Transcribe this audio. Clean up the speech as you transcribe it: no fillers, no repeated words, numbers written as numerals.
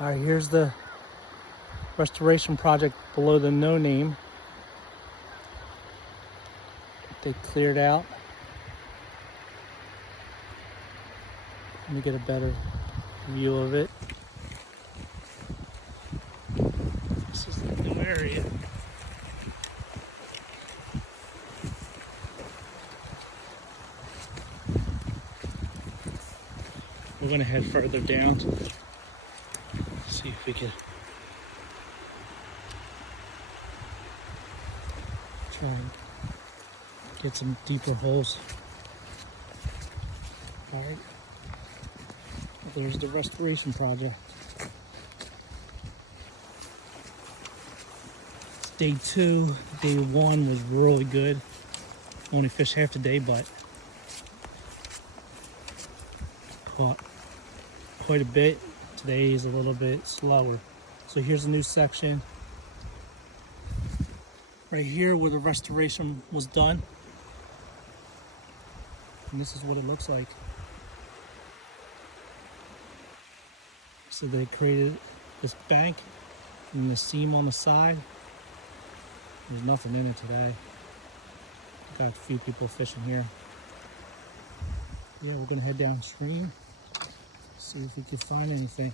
All right, here's the restoration project below the no name. They cleared out. Let me get a better view of it. This is the new area. We're gonna head further down. See if we can try and get some deeper holes. All right, there's the restoration project. It's day 2. Day 1 was really good. Only fished half the day, but caught quite a bit. Today is a little bit slower. So here's a new section right here where the restoration was done. And this is what it looks like. So they created this bank and the seam on the side. There's nothing in it today. Got a few people fishing here. Yeah, we're gonna head downstream, see if we can find anything.